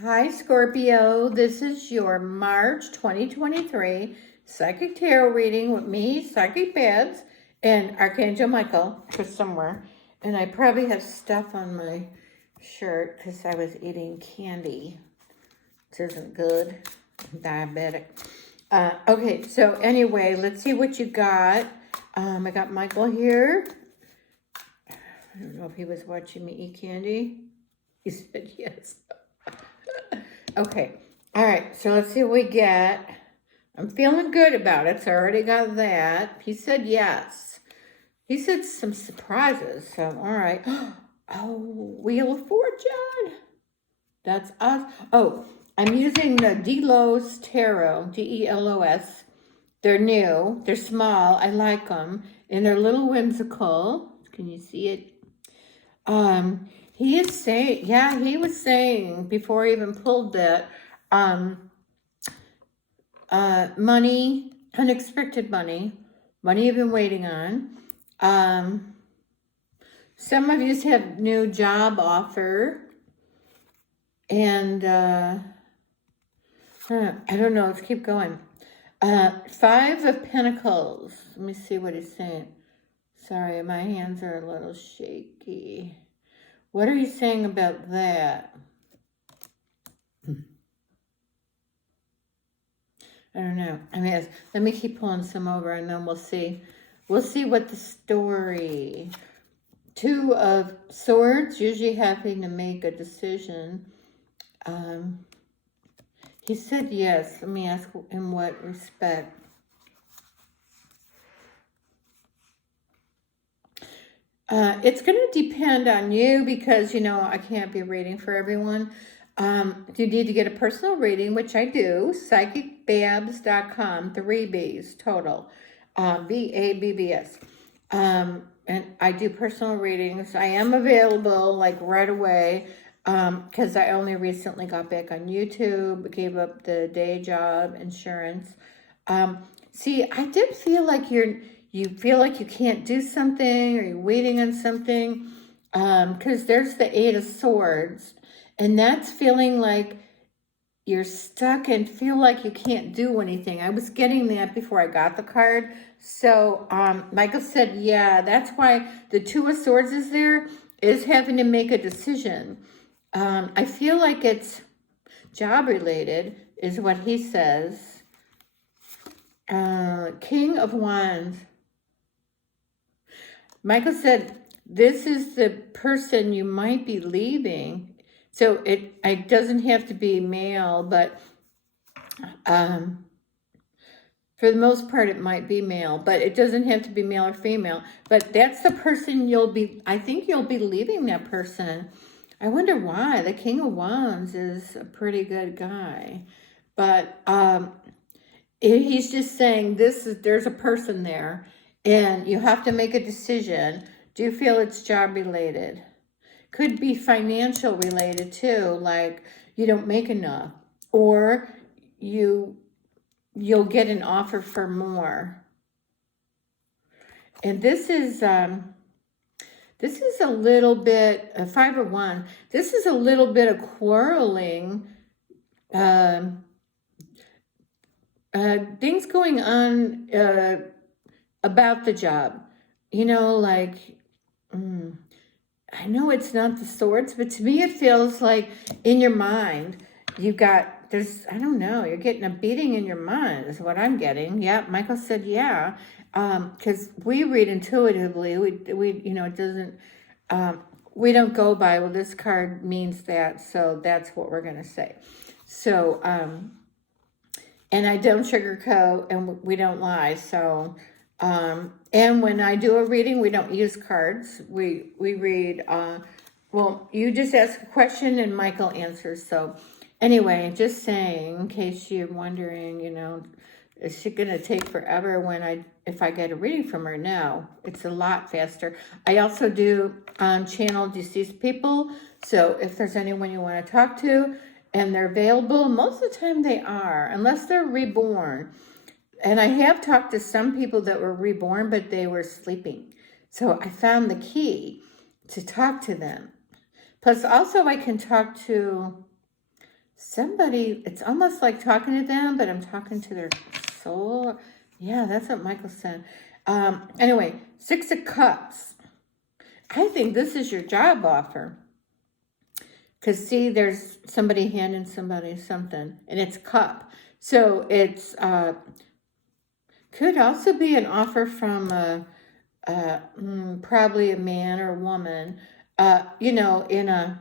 Hi, Scorpio. This is your March 2023 Psychic Tarot reading with me, Psychic Babbs, and Archangel Michael for somewhere. And I probably have stuff on my shirt because I was eating candy, which isn't good. I'm diabetic. Okay, so anyway, let's see what you got. I got Michael here. I don't know if he was watching me eat candy. He said yes. Okay, all right, so let's see what we get. I'm feeling good about it, so I already got that. He said yes. He said some surprises, so all right. Oh, Wheel of Fortune. That's us. Oh, I'm using the Delos Tarot, D-E-L-O-S. They're new, they're small, I like them, and they're a little whimsical. Can you see it? He is saying, yeah, he was saying before I even pulled that, money, unexpected money you've been waiting on. Some of you have new job offer, and I don't know, let's keep going. 5 of Pentacles. Let me see what he's saying. Sorry, my hands are a little shaky. What are you saying about that? I don't know. I mean, let me keep pulling some over and then we'll see. We'll see what the story. 2 of Swords, usually having to make a decision. He said yes. Let me ask in what respect. It's going to depend on you because, you know, I can't be reading for everyone. If you need to get a personal reading, which I do, psychicbabbs.com, 3 B's total, B-A-B-B-S. And I do personal readings. I am available like right away because I only recently got back on YouTube, gave up the day job insurance. See, I did feel like you feel like you can't do something or you're waiting on something because there's the 8 of Swords. And that's feeling like you're stuck and feel like you can't do anything. I was getting that before I got the card. So Michael said, yeah, that's why the 2 of Swords is there, is having to make a decision. I feel like it's job related is what he says. King of Wands. Michael said, this is the person you might be leaving. So it doesn't have to be male, but for the most part it might be male, but it doesn't have to be male or female. But that's the person I think you'll be leaving that person. I wonder why. The King of Wands is a pretty good guy. But he's just saying there's a person there and you have to make a decision. Do you feel it's job related? Could be financial related too, like you don't make enough, or you'll get an offer for more. And this is a little bit 5 of Wands. This is a little bit of quarreling, things going on about the job. You know, like. I know it's not the Swords, but to me it feels like in your mind, I don't know, you're getting a beating in your mind is what I'm getting. Yeah, Michael said yeah, because we read intuitively. We you know, it doesn't, we don't go by, well, this card means that, so that's what we're going to say. So, and I don't sugarcoat and we don't lie, so... and when I do a reading, we don't use cards. We read, well, you just ask a question and Michael answers. So anyway, just saying, in case you're wondering, you know, is she going to take forever if I get a reading from her? No, it's a lot faster. I also do channel deceased people. So if there's anyone you want to talk to and they're available, most of the time they are, unless they're reborn. And I have talked to some people that were reborn, but they were sleeping. So I found the key to talk to them. Plus, also I can talk to somebody, it's almost like talking to them, but I'm talking to their soul. Yeah, that's what Michael said. Anyway, 6 of Cups. I think this is your job offer. Because, see, there's somebody handing somebody something, and it's cup. So it's could also be an offer from probably a man or a woman, you know, in a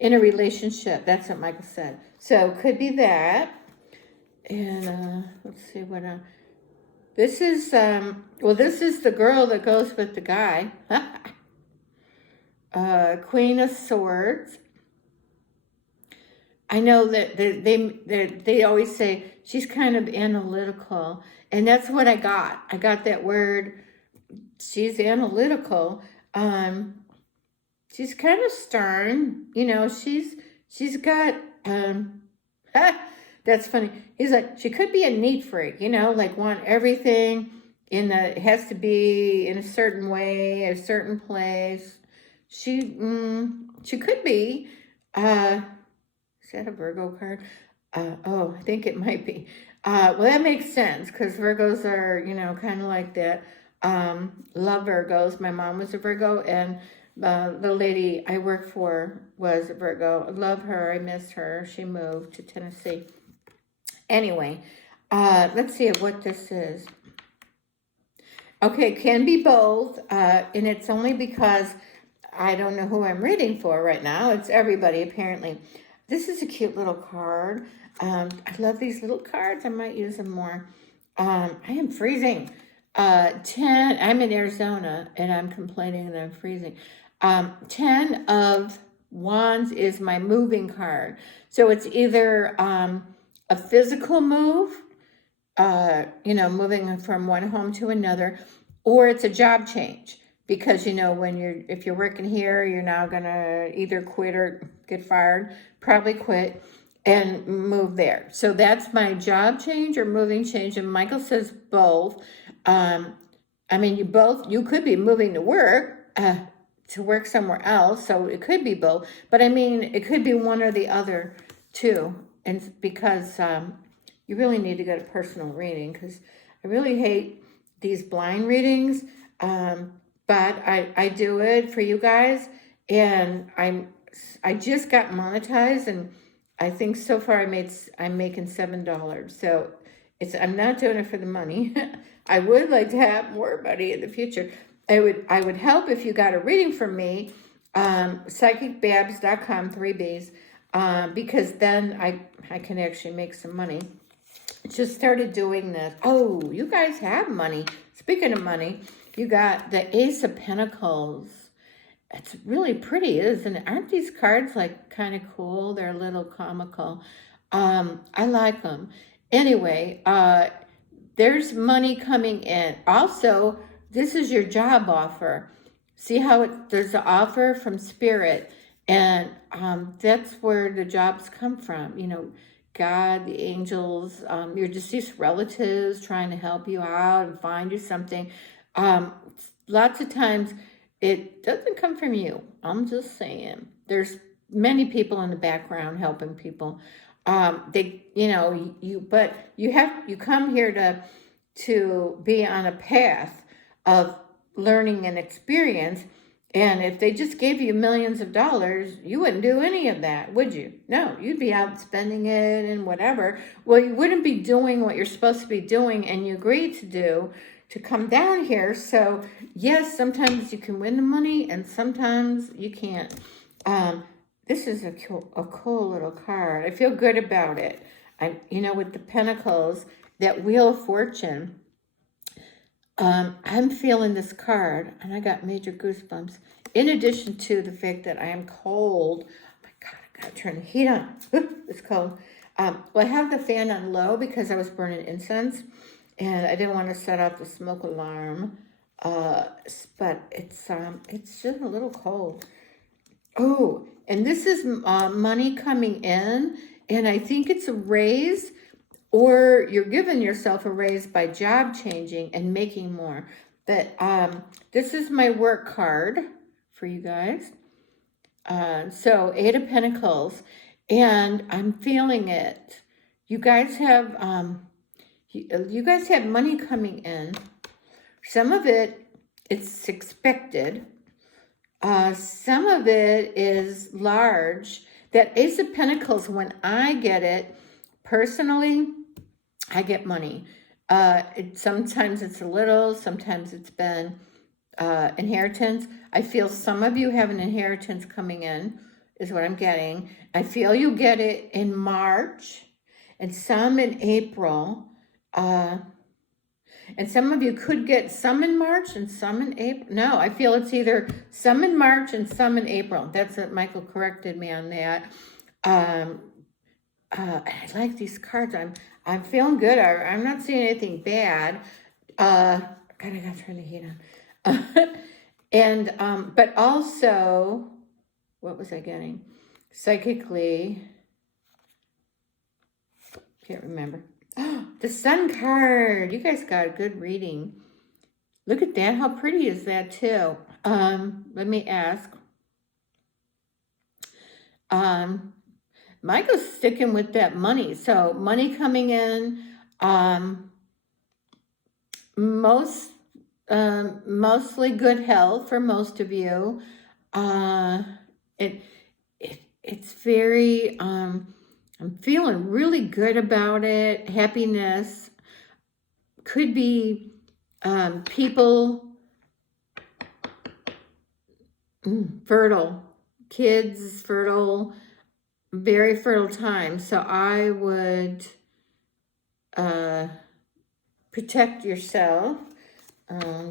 relationship. That's what Michael said. So could be that. And let's see what this is. Well, this is the girl that goes with the guy. Queen of Swords. I know that they always say she's kind of analytical, and that's what I got. I got that word. She's analytical. She's kind of stern. You know, she's got that's funny. He's like, she could be a neat freak, you know, like want everything it has to be in a certain way, a certain place. She could be. Is that a Virgo card? Oh, I think it might be. Well, that makes sense because Virgos are, you know, kind of like that. Love Virgos. My mom was a Virgo, and the lady I worked for was a Virgo. I love her. I miss her. She moved to Tennessee. Anyway, let's see what this is. Okay, can be both, and it's only because I don't know who I'm reading for right now. It's everybody, apparently. This is a cute little card. I love these little cards. I might use them more. I am freezing. 10, I'm in Arizona, and I'm complaining that I'm freezing. 10 of Wands is my moving card. So it's either a physical move, you know, moving from one home to another, or it's a job change. Because, you know, if you're working here, you're now going to either quit or get fired, probably quit and move there. So that's my job change or moving change. And Michael says both. I mean, you could be moving to work somewhere else. So it could be both. But I mean, it could be one or the other too. And because you really need to get a personal reading, because I really hate these blind readings. But I do it for you guys, and I just got monetized, and I think so far I'm making $7. So I'm not doing it for the money. I would like to have more money in the future. I would help if you got a reading from me, psychicbabbs.com, 3 B's, because then I can actually make some money. Just started doing this. Oh, you guys have money. Speaking of money, you got the Ace of Pentacles. It's really pretty, isn't it? Aren't these cards like kind of cool? They're a little comical. I like them. Anyway, there's money coming in. Also, this is your job offer. See how there's an offer from Spirit, and that's where the jobs come from. You know, God, the angels, your deceased relatives trying to help you out and find you something. Lots of times it doesn't come from you. I'm just saying. There's many people in the background helping people. But you come here to be on a path of learning and experience. And if they just gave you millions of dollars, you wouldn't do any of that, would you? No, you'd be out spending it and whatever. Well, you wouldn't be doing what you're supposed to be doing, and you agreed to do to come down here. So yes, sometimes you can win the money and sometimes you can't. This is a cool little card. I feel good about it. With the Pentacles, that Wheel of Fortune. I'm feeling this card, and I got major goosebumps. In addition to the fact that I am cold. Oh my God, I gotta turn the heat on. It's cold. Well, I have the fan on low because I was burning incense, and I didn't want to set off the smoke alarm. But it's just a little cold. Oh, and this is money coming in, and I think it's a raise, or you're giving yourself a raise by job changing and making more. But this is my work card for you guys. So 8 of Pentacles, And I'm feeling it. You guys have money coming in. Some of it's expected. Some of it is large. That Ace of Pentacles, when I get it, personally, I get money. Sometimes it's a little, sometimes it's been inheritance. I feel some of you have an inheritance coming in, is what I'm getting. I feel you get it in March and some in April. And some of you could get some in March and some in April. No, I feel it's either some in March and some in April. That's it. Michael corrected me on that. I like these cards. I'm feeling good. I'm not seeing anything bad. God, I gotta turn the heat on. And but also, what was I getting? Psychically, can't remember. The Sun card. You guys got a good reading. Look at that. How pretty is that too? Let me ask. Michael's sticking with that money. So money coming in. Mostly good health for most of you. It's very I'm feeling really good about it. Happiness. Could be people fertile, kids fertile, very fertile time. So I would protect yourself.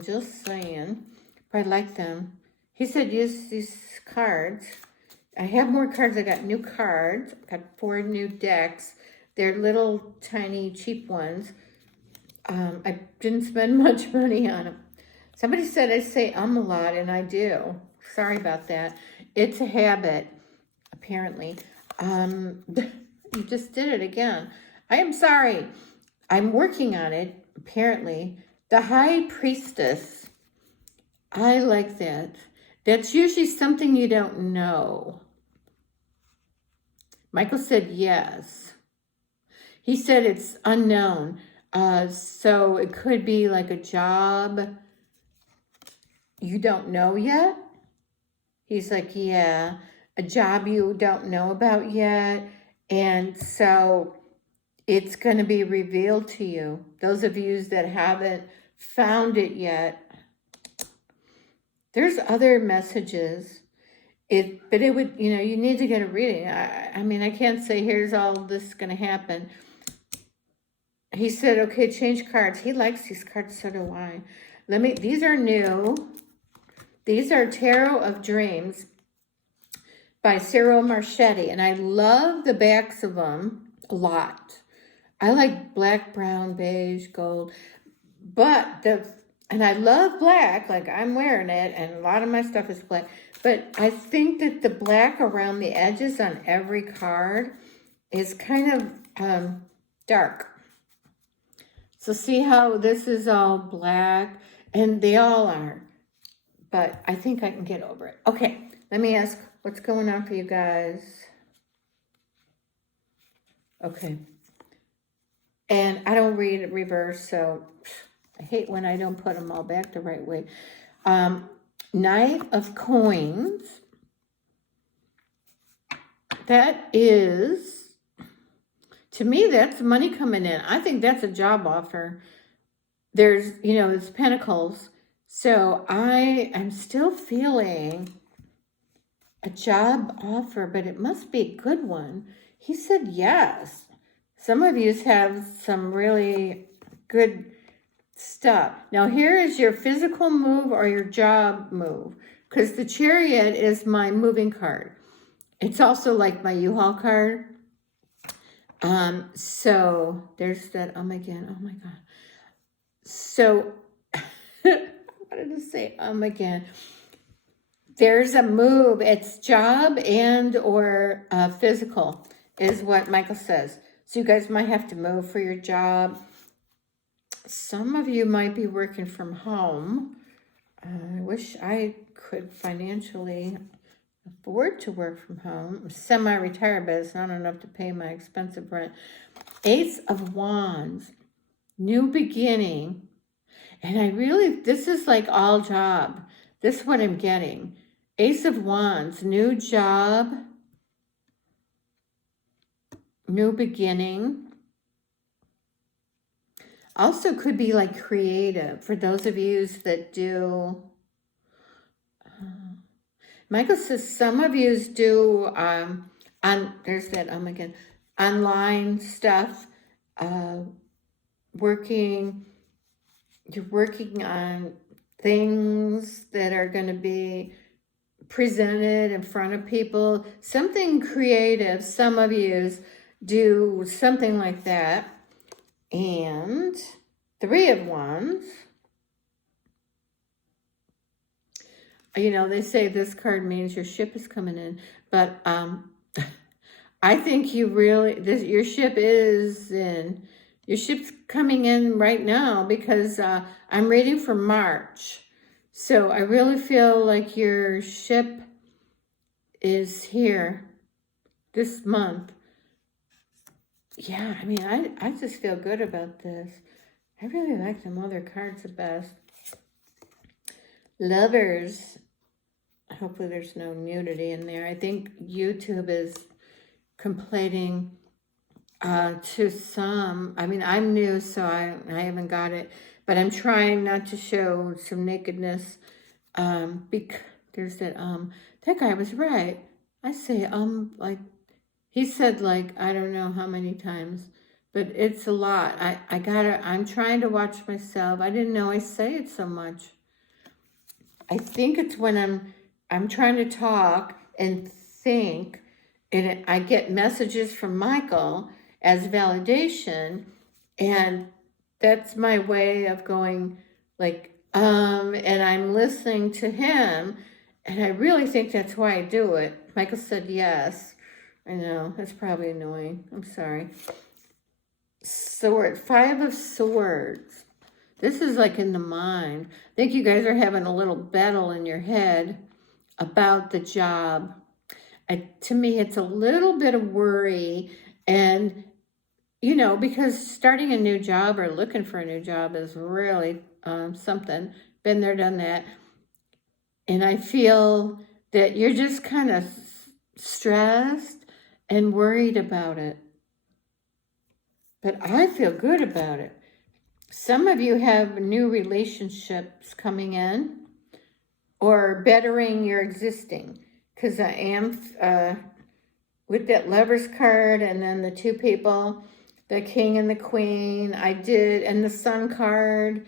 Just saying. I like them. He said use these cards. I have more cards. I got new cards. I got 4 new decks. They're little, tiny, cheap ones. I didn't spend much money on them. Somebody said I say a lot, and I do. Sorry about that. It's a habit, apparently. You just did it again. I am sorry. I'm working on it, apparently. The High Priestess. I like that. That's usually something you don't know. Michael said yes. He said it's unknown. So it could be like a job you don't know yet. He's like, yeah, a job you don't know about yet. And so it's going to be revealed to you. Those of you that haven't found it yet. There's other messages. But it would, you need to get a reading. I mean, I can't say here's all this going to happen. He said, okay, change cards. He likes these cards, so do I. These are new. These are Tarot of Dreams by Cyril Marchetti. And I love the backs of them a lot. I like black, brown, beige, gold. And I love black, like I'm wearing it, and a lot of my stuff is black. But I think that the black around the edges on every card is kind of dark. So see how this is all black, and they all are. But I think I can get over it. Okay, let me ask, what's going on for you guys? Okay. And I don't read reverse, so I hate when I don't put them all back the right way. Knight of Coins. That is, to me, that's money coming in. I think that's a job offer. There's, it's Pentacles. So I am still feeling a job offer, but it must be a good one. He said yes. Some of you have some really good stuff. Now here is your physical move or your job move, because the Chariot is my moving card. It's also like my U-Haul card. So there's that again. Oh my God. So I wanted to say again. There's a move. It's job and or physical is what Michael says. So you guys might have to move for your job. Some of you might be working from home. I wish I could financially afford to work from home. I'm semi-retired, but it's not enough to pay my expensive rent. Ace of Wands, new beginning. And I really, this is like all job. This is what I'm getting. Ace of Wands, new job, new beginning. Also could be like creative for those of you that do. Michael says some of you do there's that again, online stuff, working. You're working on things that are going to be presented in front of people. Something creative. Some of you do something like that. And Three of Wands. You know, they say this card means your ship is coming in. But I think you really, your ship is in. Your ship's coming in right now because I'm reading for March. So I really feel like your ship is here this month. Yeah, I mean, I just feel good about this. I really like them other cards the best. Lovers. Hopefully there's no nudity in there. I think YouTube is complaining to some. I mean, I'm new, so I haven't got it. But I'm trying not to show some nakedness. Because there's that guy was right. I say like he said like I don't know how many times, but it's a lot. I'm trying to watch myself. I didn't know I say it so much. I think it's when I'm trying to talk and think, and I get messages from Michael as validation, and that's my way of going like and I'm listening to him, and I really think that's why I do it. Michael said yes. I know, that's probably annoying. I'm sorry. Sword, Five of Swords. This is like in the mind. I think you guys are having a little battle in your head about the job. To me, it's a little bit of worry, and you know, because starting a new job or looking for a new job is really something. Been there, done that. And I feel that you're just kind of stressed and worried about it. But I feel good about it. Some of you have new relationships coming in or bettering your existing. Because I am with that Lovers card and then the two people, the King and the Queen, and the Sun card,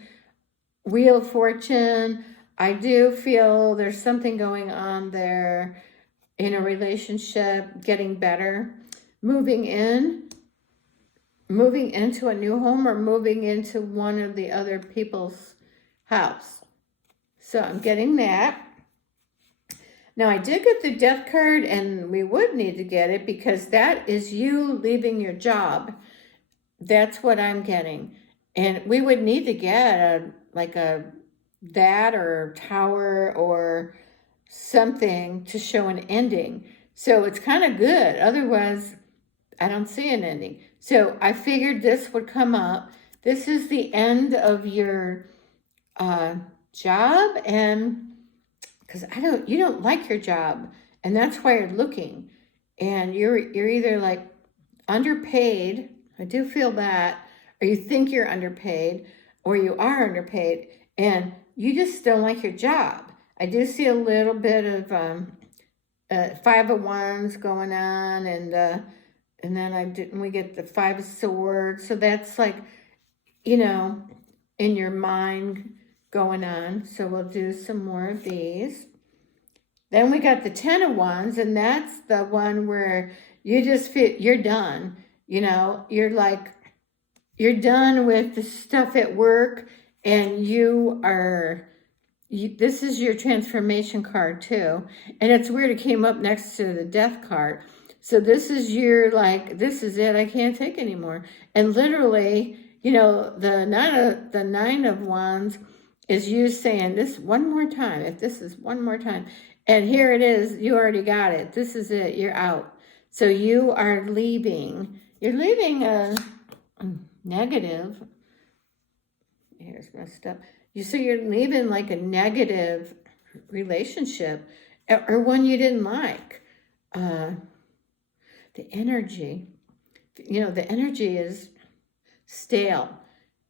Wheel of Fortune. I do feel there's something going on there in a relationship, getting better, moving into a new home or moving into one of the other people's house. So I'm getting that. Now, I did get the Death card, and we would need to get it because that is you leaving your job. That's what I'm getting. And we would need to get that or Tower or something to show an ending. So it's kind of good. Otherwise, I don't see an ending. So I figured this would come up. This is the end of your job, and because you don't like your job, and that's why you're looking, and you're either like underpaid. I do feel that, or you think you're underpaid, or you are underpaid, and you just don't like your job. I do see a little bit of Five of Wands going on, and then we get the Five of Swords. So that's like, you know, in your mind going on. So we'll do some more of these. Then we got the Ten of Wands, and that's the one where you just feel you're done. You know, you're done with the stuff at work, and this is your transformation card too. And it's weird, it came up next to the Death card. So this is this is it, I can't take anymore. And literally, you know, the Nine of Wands is you saying this one more time, if this is one more time. And here it is. You already got it. This is it. You're out. So you are leaving. You're leaving a negative. Here's messed up. So you're leaving like a negative relationship or one you didn't like. The energy, the energy is stale.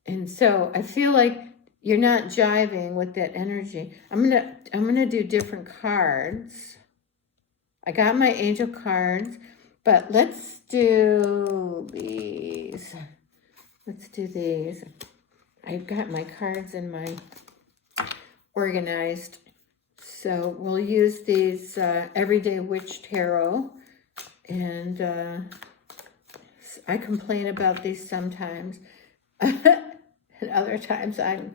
And so I feel like you're not jiving with that energy. I'm gonna do different cards. I got my angel cards, but let's do these. Let's do these. I've got my cards in my organized. So we'll use these Everyday Witch Tarot. And I complain about these sometimes. And other times I'm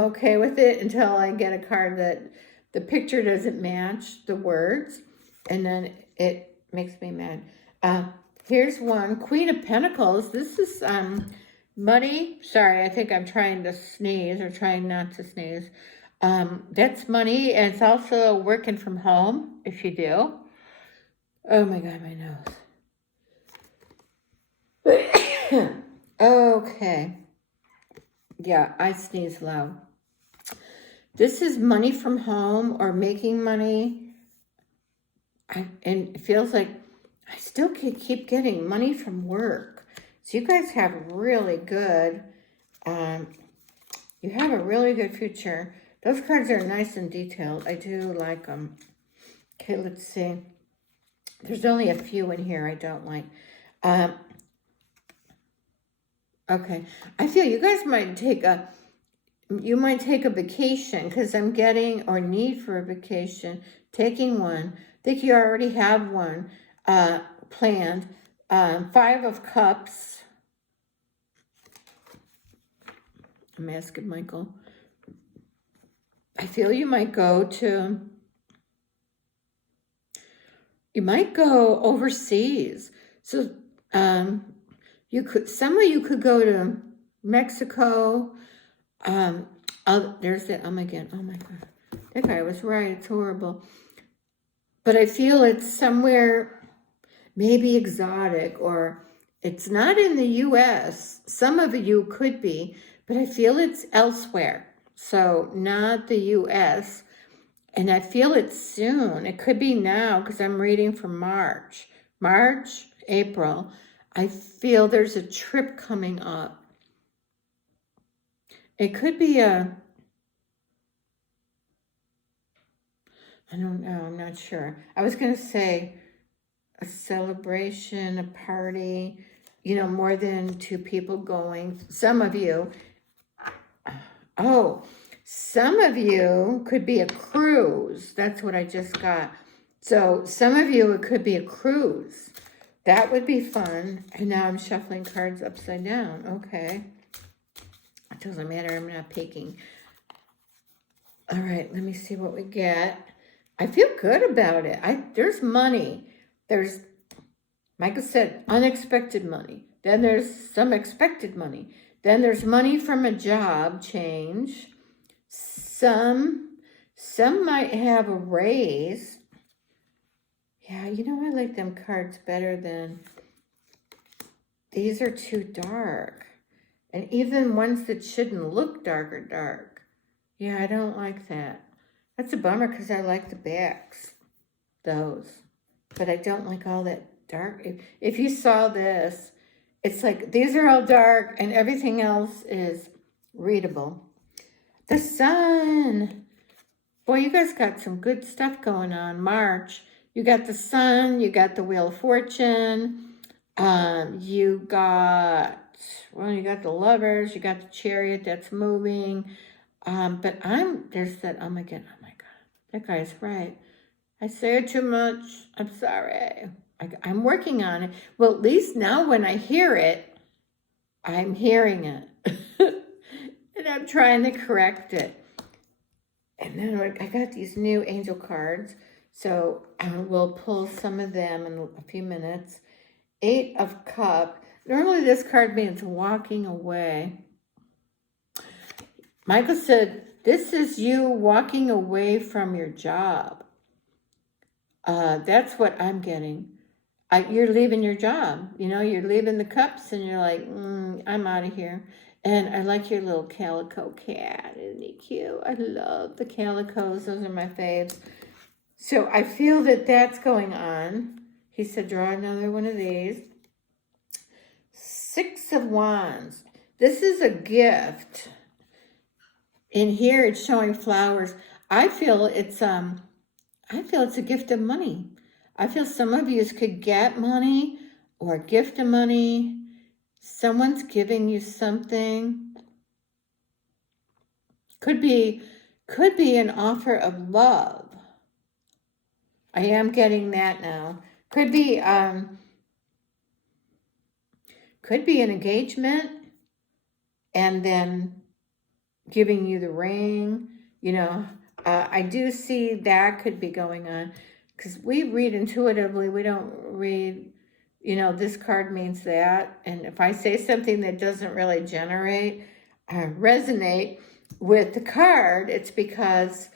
okay with it until I get a card that the picture doesn't match the words. And then it makes me mad. Here's one, Queen of Pentacles. This is money. Sorry, I think I'm trying to sneeze or trying not to sneeze. That's money, and it's also working from home, if you do. Oh my God, my nose. Okay. Yeah, I sneeze loud. This is money from home or making money. And it feels like I still keep getting money from work. So you guys have really good, you have a really good future. Those cards are nice and detailed. I do like them. Okay, let's see. There's only a few in here I don't like. Okay, I feel you guys might take a vacation, because I'm getting, or need for a vacation, taking one. I think you already have one planned. 5 of Cups. I'm asking Michael. I feel you might go overseas. So some of you could go to Mexico. There's that again. Oh my God. That guy was right. It's horrible. But I feel it's somewhere maybe exotic, or it's not in the U.S. Some of you could be, but I feel it's elsewhere. So not the U.S. And I feel it's soon. It could be now, because I'm reading from March, April. I feel there's a trip coming up. It could be I don't know, I'm not sure. I was going to say a celebration, a party, more than 2 people going. Some of you, some of you could be a cruise. That's what I just got. So some of you, it could be a cruise. That would be fun. And now I'm shuffling cards upside down. Okay. It doesn't matter. I'm not peeking. All right. Let me see what we get. I feel good about it. There's money. There's, Michael said, unexpected money. Then there's some expected money. Then there's money from a job change. Some might have a raise. Yeah, I like them cards better than, these are too dark. And even ones that shouldn't look dark are dark. Yeah, I don't like that. That's a bummer, because I like the backs, those. But I don't like all that dark. If you saw this, it's like these are all dark and everything else is readable. The Sun. Boy, you guys got some good stuff going on. March. You got the Sun. You got the Wheel of Fortune. You got the Lovers. You got the Chariot that's moving. But there's that, oh my God, that guy's right. I say it too much. I'm sorry. I'm working on it. Well, at least now when I hear it, I'm hearing it. And I'm trying to correct it. And then I got these new angel cards. So we'll pull some of them in a few minutes. 8 of Cups. Normally this card means walking away. Michael said, this is you walking away from your job. That's what I'm getting. You're leaving your job. You know, you're leaving the cups and you're like, I'm out of here. And I like your little calico cat. Isn't he cute? I love the calicos. Those are my faves. So I feel that that's going on. He said, draw another one of these. 6 of Wands. This is a gift. In here, it's showing flowers. I feel it's a gift of money. I feel some of you could get money or a gift of money. Someone's giving you something. Could be an offer of love. I am getting that now. Could be an engagement and then giving you the ring. You know, I do see that could be going on. Because we read intuitively, we don't read, you know, this card means that. And if I say something that doesn't really resonate with the card, it's because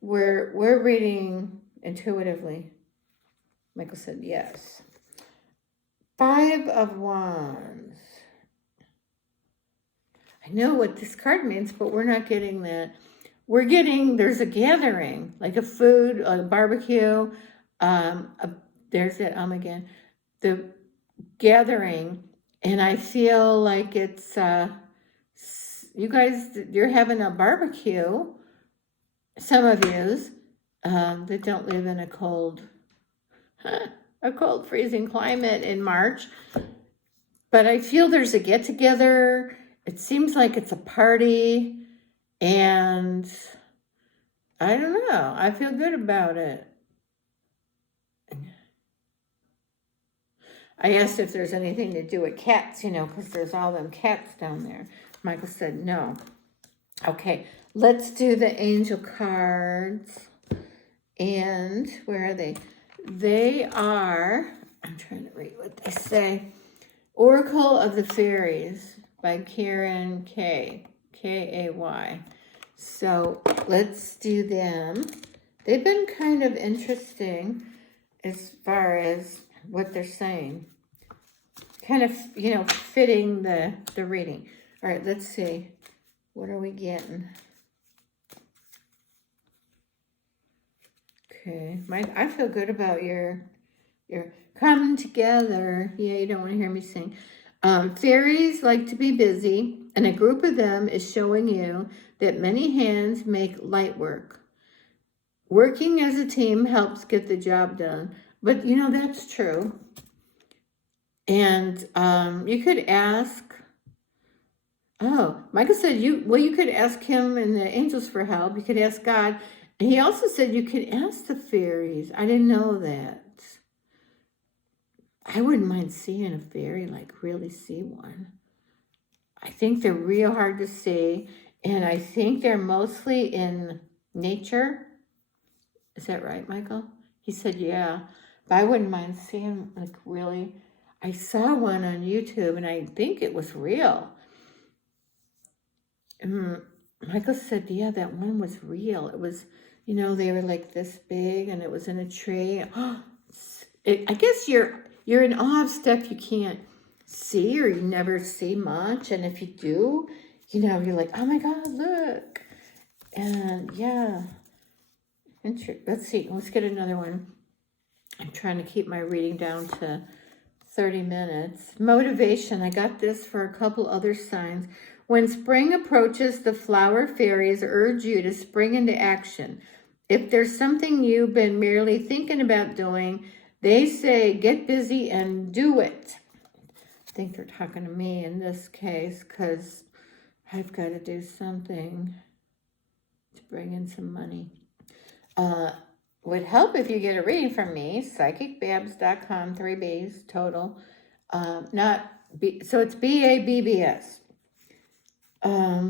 we're reading intuitively. Michael said yes. 5 of Wands. I know what this card means, but we're not getting that. We're getting, there's a gathering, like a food, a barbecue. There's it, again. The gathering. And I feel like it's, you guys, you're having a barbecue. Some of yous that don't live in a cold, freezing climate in March. But I feel there's a get-together. It seems like it's a party. And I don't know. I feel good about it. I asked if there's anything to do with cats, you know, because there's all them cats down there. Michael said no. Okay, let's do the angel cards. And where are they? They are, I'm trying to read what they say. Oracle of the Fairies by Karen Kay. K-A-Y. So let's do them. They've been kind of interesting as far as what they're saying. Kind of, you know, fitting the reading. All right, let's see. What are we getting? Okay. I feel good about your coming together. Yeah, you don't want to hear me sing. Fairies like to be busy, and a group of them is showing you that many hands make light work. Working as a team helps get the job done. But, you know, that's true. And you could ask, Michael said, you could ask him and the angels for help. You could ask God. And he also said you could ask the fairies. I didn't know that. I wouldn't mind seeing a fairy, like really see one. I think they're real hard to see. And I think they're mostly in nature. Is that right, Michael? He said, yeah. But I wouldn't mind seeing, like, really. I saw one on YouTube, and I think it was real. And Michael said, yeah, that one was real. It was, you know, they were like this big, and it was in a tree. I guess you're in awe of stuff you can't see or you never see much. And if you do, you know, you're like, oh my God, look. And yeah. Let's see. Let's get another one. I'm trying to keep my reading down to 30 minutes. Motivation. I got this for a couple other signs. When spring approaches, the flower fairies urge you to spring into action. If there's something you've been merely thinking about doing, they say get busy and do it. I think they're talking to me in this case because I've got to do something to bring in some money. Would help if you get a reading from me, psychicbabbs.com, 3 B's total. So it's BABBS.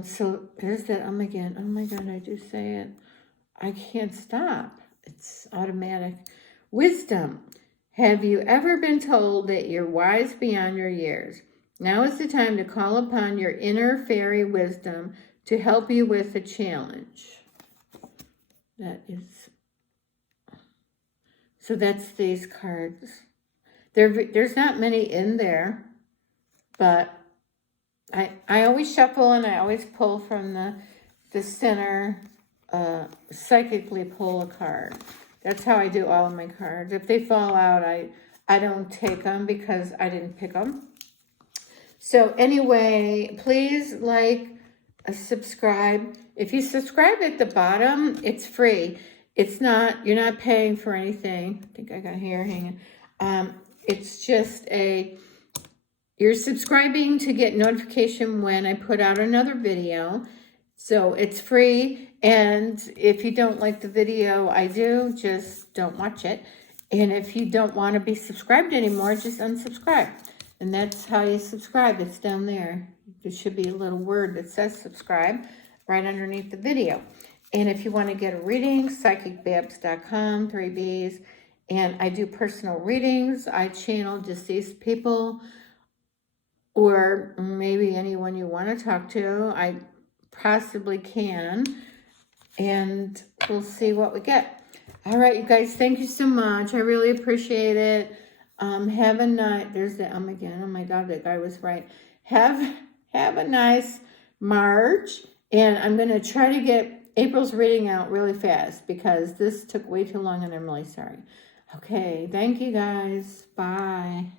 So there's that again. Oh my God, I do say it. I can't stop. It's automatic. Wisdom. Have you ever been told that you're wise beyond your years? Now is the time to call upon your inner fairy wisdom to help you with the challenge. That is So that's these cards. There's not many in there, but I always shuffle and I always pull from the center, psychically pull a card. That's how I do all of my cards. If they fall out, I don't take them because I didn't pick them. So anyway, please like, subscribe. If you subscribe at the bottom, it's free. It's not, you're not paying for anything. I think I got hair hanging. It's just you're subscribing to get notification when I put out another video. So it's free. And if you don't like the video I do, just don't watch it. And if you don't want to be subscribed anymore, just unsubscribe. And that's how you subscribe. It's down there. There should be a little word that says subscribe right underneath the video. And if you want to get a reading, psychicbabbs.com, 3 B's. And I do personal readings. I channel deceased people or maybe anyone you want to talk to. I possibly can. And we'll see what we get. All right, you guys, thank you so much. I really appreciate it. Have a night. There's the again. Oh my God, that guy was right. Have a nice March. And I'm going to try to get April's reading out really fast because this took way too long and I'm really sorry. Okay, thank you guys. Bye.